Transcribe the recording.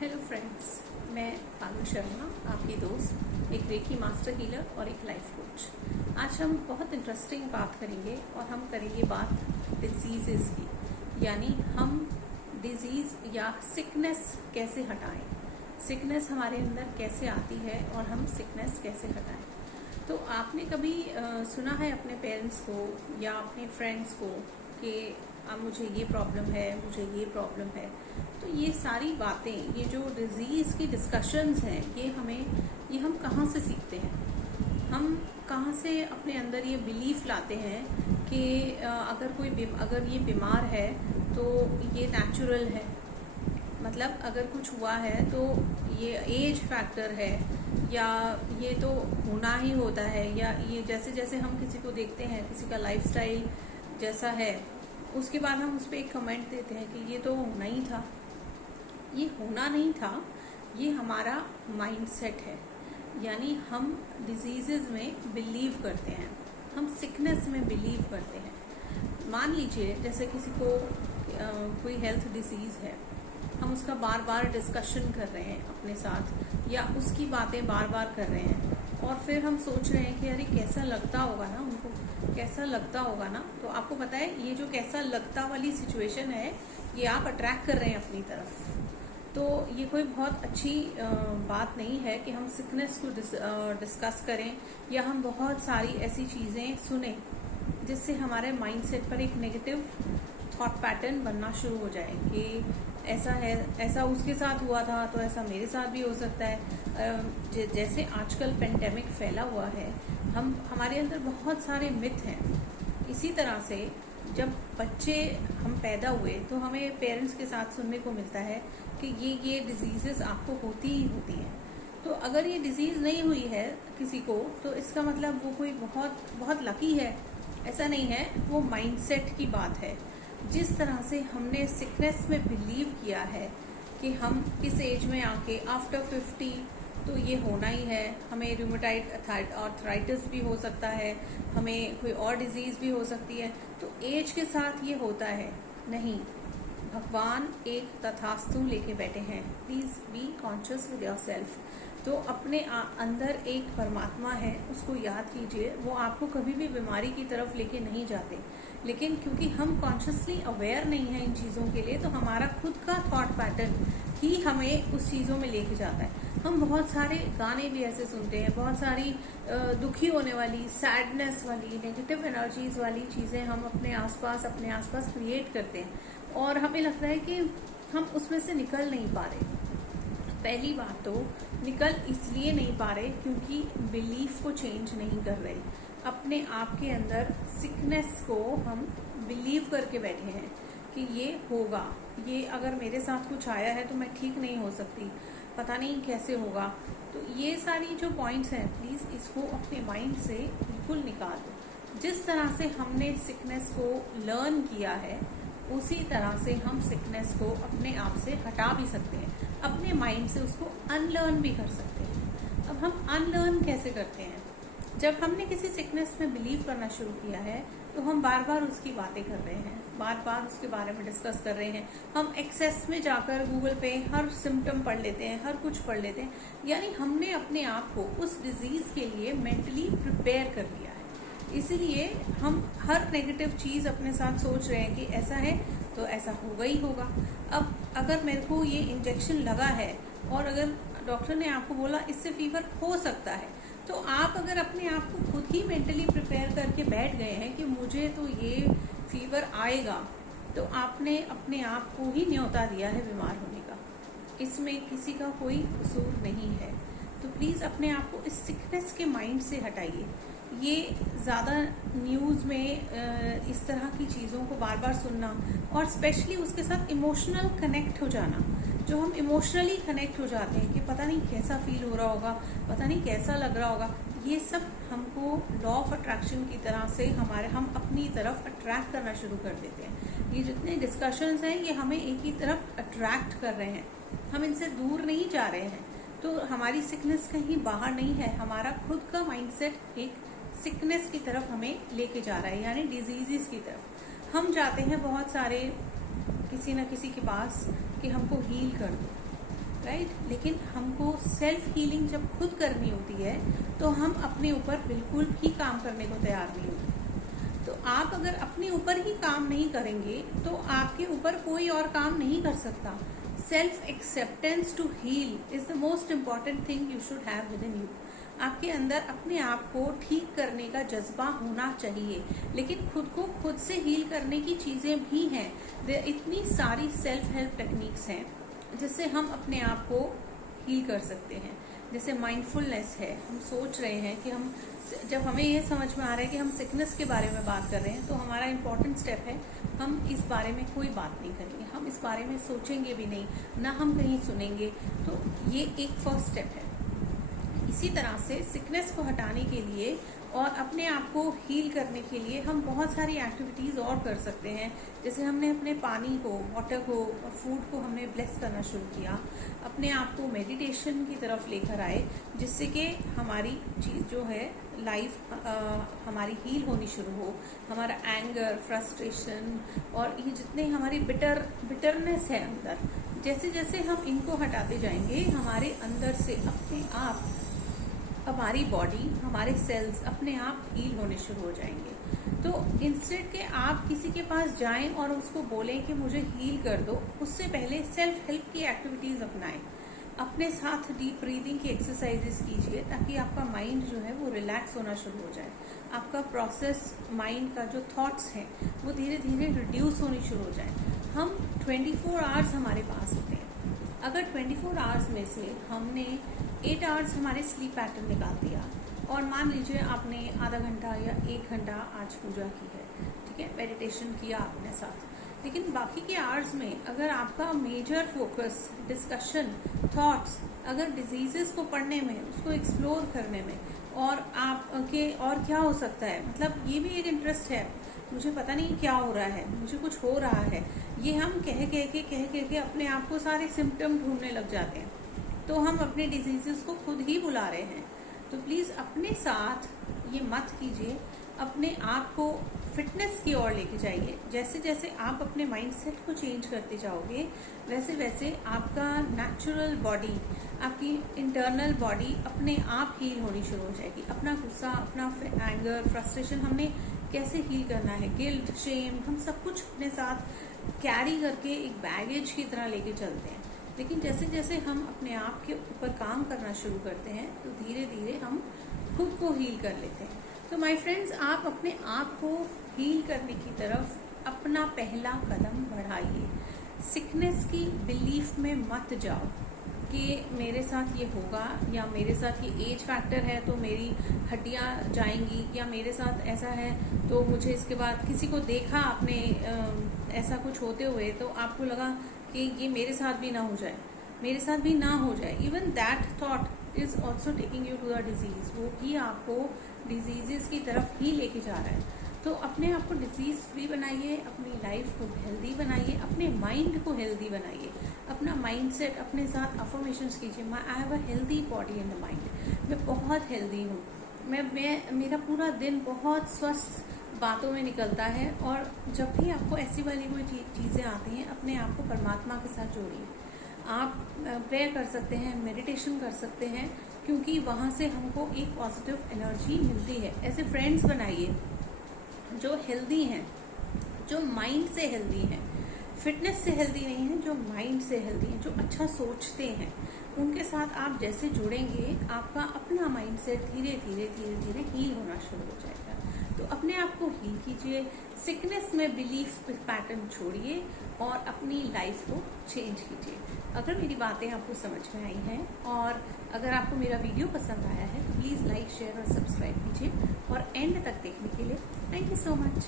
Hello friends, मैं पारुल शर्मा, आपकी दोस्त, एक रेकी मास्टर हीलर और एक लाइफ कोच। आज हम बहुत इंटरेस्टिंग बात करेंगे और हम करेंगे बात डिजीज़ की, यानी हम डिजीज़ या सिकनेस कैसे हटाएं, सिकनेस हमारे अंदर कैसे आती है और हम सिकनेस कैसे हटाएं। तो आपने कभी सुना है अपने पेरेंट्स को या अपने फ्रेंड्स को कि मुझे ये प्रॉब्लम है, मुझे ये प्रॉब्लम है। तो ये सारी बातें, ये जो डिज़ीज़ की डिस्कशंस हैं, ये हम कहाँ से सीखते हैं? हम कहाँ से अपने अंदर ये बिलीफ लाते हैं कि अगर ये बीमार है तो ये नेचुरल है, मतलब अगर कुछ हुआ है तो ये एज फैक्टर है या ये तो होना ही होता है, या ये जैसे जैसे हम किसी को देखते हैं, किसी का लाइफस्टाइल जैसा है, उसके बाद हम उस पर एक कमेंट देते हैं कि ये तो होना ही था। ये होना नहीं था, ये हमारा माइंडसेट है। यानी हम डिजीज़ में बिलीव करते हैं, हम सिकनेस में बिलीव करते हैं। मान लीजिए जैसे किसी को कोई हेल्थ डिजीज़ है, हम उसका बार बार डिस्कशन कर रहे हैं अपने साथ, या उसकी बातें बार बार कर रहे हैं, और फिर हम सोच रहे हैं कि अरे कैसा लगता होगा ना उनको, कैसा लगता होगा ना। तो आपको पता है, ये जो कैसा लगता वाली सिचुएशन है, ये आप अट्रैक्ट कर रहे हैं अपनी तरफ। तो ये कोई बहुत अच्छी बात नहीं है कि हम सिकनेस को डिस्कस करें, या हम बहुत सारी ऐसी चीज़ें सुने जिससे हमारे माइंडसेट पर एक नेगेटिव थॉट पैटर्न बनना शुरू हो जाए कि ऐसा है, ऐसा उसके साथ हुआ था तो ऐसा मेरे साथ भी हो सकता है। जैसे आजकल पेंडेमिक फैला हुआ है, हमारे अंदर बहुत सारे मिथ हैं। इसी तरह से जब हम पैदा हुए तो हमें पेरेंट्स के साथ सुनने को मिलता है कि ये डिजीज़ेस आपको होती ही होती हैं। तो अगर ये डिजीज़ नहीं हुई है किसी को, तो इसका मतलब वो कोई बहुत बहुत लकी है, ऐसा नहीं है। वो माइंडसेट की बात है। जिस तरह से हमने सिकनेस में बिलीव किया है कि हम इस एज में आके आफ्टर 50 तो ये होना ही है, हमें रूमेटाइड आर्थराइटिस भी हो सकता है, हमें कोई और डिजीज़ भी हो सकती है, तो एज के साथ ये होता है। नहीं, भगवान एक तथास्तु लेके बैठे हैं। Please be conscious with yourself. तो अपने अंदर एक परमात्मा है, उसको याद कीजिए। वो आपको कभी भी बीमारी की तरफ लेके नहीं जाते, लेकिन क्योंकि हम कॉन्शियसली अवेयर नहीं है इन चीज़ों के लिए, तो हमारा खुद का थॉट पैटर्न ही हमें उस चीज़ों में लेके जाता है। हम बहुत सारे गाने भी ऐसे सुनते हैं, बहुत सारी दुखी होने वाली, सैडनेस वाली, नेगेटिव एनर्जीज वाली चीज़ें हम अपने आसपास क्रिएट करते हैं, और हमें लगता है कि हम उसमें से निकल नहीं पा रहे। पहली बात तो निकल इसलिए नहीं पा रहे क्योंकि बिलीफ को चेंज नहीं कर रहे। अपने आप के अंदर सिकनेस को हम बिलीव करके बैठे हैं कि ये होगा, ये अगर मेरे साथ कुछ आया है तो मैं ठीक नहीं हो सकती, पता नहीं कैसे होगा। तो ये सारी जो पॉइंट्स हैं, प्लीज़ इसको अपने माइंड से बिल्कुल निकाल दो। जिस तरह से हमने सिकनेस को लर्न किया है, उसी तरह से हम सिकनेस को अपने आप से हटा भी सकते हैं, अपने माइंड से उसको अनलर्न भी कर सकते हैं। अब हम अनलर्न कैसे करते हैं? जब हमने किसी सिकनेस में बिलीव करना शुरू किया है, तो हम बार बार उसकी बातें कर रहे हैं, बार बार उसके बारे में डिस्कस कर रहे हैं। हम एक्सेस में जाकर गूगल पे हर सिम्टम पढ़ लेते हैं, हर कुछ पढ़ लेते हैं। यानी हमने अपने आप को उस डिजीज़ के लिए मेंटली प्रिपेयर कर लिया है। इसीलिए हम हर नेगेटिव चीज़ अपने साथ सोच रहे हैं कि ऐसा है तो ऐसा होगा ही होगा। अब अगर मेरे को ये इंजेक्शन लगा है और अगर डॉक्टर ने आपको बोला इससे फीवर हो सकता है, तो आप अगर अपने आप को खुद ही मेंटली प्रिपेयर करके बैठ गए हैं कि मुझे तो ये फीवर आएगा, तो आपने अपने आप को ही न्योता दिया है बीमार होने का। इसमें किसी का कोई कसूर नहीं है। तो प्लीज़ अपने आप को इस सिकनेस के माइंड से हटाइए। ये ज़्यादा न्यूज़ में इस तरह की चीज़ों को बार बार सुनना, और स्पेशली उसके साथ इमोशनल कनेक्ट हो जाना, जो हम इमोशनली कनेक्ट हो जाते हैं कि पता नहीं कैसा फील हो रहा होगा, पता नहीं कैसा लग रहा होगा, ये सब हमको लॉ ऑफ अट्रैक्शन की तरह से हम अपनी तरफ अट्रैक्ट करना शुरू कर देते हैं। ये जितने डिस्कशंस हैं, ये हमें एक ही तरफ अट्रैक्ट कर रहे हैं, हम इनसे दूर नहीं जा रहे हैं। तो हमारी सिकनेस कहीं बाहर नहीं है, हमारा खुद का माइंडसेट एक सिकनेस की तरफ हमें लेके जा रहा है, यानी डिजीज़ की तरफ। हम जाते हैं बहुत सारे किसी न किसी के पास कि हमको हील कर दो, राइट। लेकिन हमको सेल्फ हीलिंग जब खुद करनी होती है तो हम अपने ऊपर बिल्कुल भी काम करने को तैयार नहीं होते। तो आप अगर अपने ऊपर ही काम नहीं करेंगे तो आपके ऊपर कोई और काम नहीं कर सकता। Self acceptance to heal is the most important thing you should have within you. आपके अंदर अपने आप को ठीक करने का जज्बा होना चाहिए, लेकिन खुद को खुद से हील करने की चीजें भी हैं। इतनी सारी सेल्फ हेल्प टेक्निक्स हैं जिससे हम अपने आप को हील कर सकते हैं। जैसे माइंडफुलनेस है, हम सोच रहे हैं कि हम, जब हमें ये समझ में आ रहा है कि हम सिकनेस के बारे में बात कर रहे हैं तो हमारा इम्पोर्टेंट स्टेप है हम इस बारे में कोई बात नहीं करेंगे, हम इस बारे में सोचेंगे भी नहीं, ना हम कहीं सुनेंगे। तो ये एक फर्स्ट स्टेप है। इसी तरह से सिकनेस को हटाने के लिए और अपने आप को हील करने के लिए हम बहुत सारी एक्टिविटीज और कर सकते हैं। जैसे हमने अपने पानी को, वाटर को और फूड को हमने ब्लेस करना शुरू किया, अपने आप को मेडिटेशन की तरफ लेकर आए, जिससे कि हमारी चीज जो है लाइफ हमारी हील होनी शुरू हो। हमारा एंगर, फ्रस्ट्रेशन और ये जितने हमारी बिटरनेस है अंदर, जैसे जैसे हम इनको हटाते जाएंगे हमारे अंदर से अपने आप हमारी बॉडी, हमारे सेल्स अपने आप हील होने शुरू हो जाएंगे। तो इंस्टेड के आप किसी के पास जाएं और उसको बोलें कि मुझे हील कर दो, उससे पहले सेल्फ हेल्प की एक्टिविटीज अपनाएं। अपने साथ डीप ब्रीदिंग की एक्सरसाइजेस कीजिए ताकि आपका माइंड जो है वो रिलैक्स होना शुरू हो जाए। आपका प्रोसेस माइंड का जो थॉट्स हैं वो धीरे धीरे रिड्यूस होनी शुरू हो जाए। हम 24 आवर्स हमारे पास होते हैं। अगर 24 आवर्स में से हमने 8 आवर्स हमारे स्लीप पैटर्न निकाल दिया और मान लीजिए आपने आधा घंटा या 1 घंटा आज पूजा की है, ठीक है, मेडिटेशन किया आपने साथ, लेकिन बाकी के आवर्स में अगर आपका मेजर फोकस डिस्कशन, थॉट्स, अगर डिजीजेस को पढ़ने में, उसको एक्सप्लोर करने में और आपके और क्या हो सकता है, मतलब ये भी एक इंटरेस्ट है, मुझे पता नहीं क्या हो रहा है, मुझे कुछ हो रहा है, ये हम कह के अपने आप को सारे सिम्टम ढूंढने लग जाते हैं। तो हम अपने डिजीजेस को खुद ही बुला रहे हैं। तो प्लीज अपने साथ ये मत कीजिए, अपने आप को फिटनेस की ओर लेके जाइए। जैसे जैसे आप अपने माइंडसेट को चेंज करते जाओगे वैसे वैसे आपका नेचुरल बॉडी, आपकी इंटरनल बॉडी अपने आप हील होनी शुरू हो जाएगी। अपना गुस्सा, अपना एंगर, फ्रस्ट्रेशन हमने कैसे हील करना है, गिल्ट, शेम, हम सब कुछ अपने साथ कैरी करके एक बैगेज की तरह लेके चलते हैं। लेकिन जैसे जैसे हम अपने आप के ऊपर काम करना शुरू करते हैं तो धीरे धीरे हम खुद को हील कर लेते हैं। तो माय फ्रेंड्स, आप अपने आप को हील करने की तरफ अपना पहला कदम बढ़ाइए। सिकनेस की बिलीफ में मत जाओ कि मेरे साथ ये होगा या मेरे साथ ये एज फैक्टर है तो मेरी हड्डियां जाएंगी, या मेरे साथ ऐसा है तो मुझे इसके बाद किसी को देखा आपने ऐसा कुछ होते हुए तो आपको लगा कि ये मेरे साथ भी ना हो जाए, मेरे साथ भी ना हो जाए। Even that thought is also taking you to the disease, वो भी आपको डिजीजेस की तरफ ही लेके जा रहा है। तो अपने आप को डिजीज फ्री बनाइए, अपनी लाइफ को हेल्दी बनाइए, अपने माइंड को हेल्दी बनाइए, अपना माइंडसेट अपने साथ अफर्मेशंस कीजिए। I have a healthy body and mind, मैं बहुत हेल्दी हूँ, मैं मेरा पूरा दिन बहुत स्वस्थ बातों में निकलता है। और जब भी आपको ऐसी वाली कोई चीज़ें आती हैं, अपने आप को परमात्मा के साथ जोड़िए। आप प्रेयर कर सकते हैं, मेडिटेशन कर सकते हैं, क्योंकि वहाँ से हमको एक पॉजिटिव एनर्जी मिलती है। ऐसे फ्रेंड्स बनाइए जो हेल्दी हैं, जो माइंड से हेल्दी हैं, फिटनेस से हेल्दी नहीं है, जो माइंड से हेल्दी हैं, जो अच्छा सोचते हैं। उनके साथ आप जैसे जुड़ेंगे आपका अपना माइंडसेट धीरे धीरे धीरे धीरे हील होना शुरू हो जाएगा। तो अपने आप को हील कीजिए, सिकनेस में बिलीफ पैटर्न छोड़िए और अपनी लाइफ को चेंज कीजिए। अगर मेरी बातें आपको समझ में आई हैं और अगर आपको मेरा वीडियो पसंद आया है तो प्लीज़ लाइक, शेयर और सब्सक्राइब कीजिए। और एंड तक देखने के लिए थैंक यू सो मच।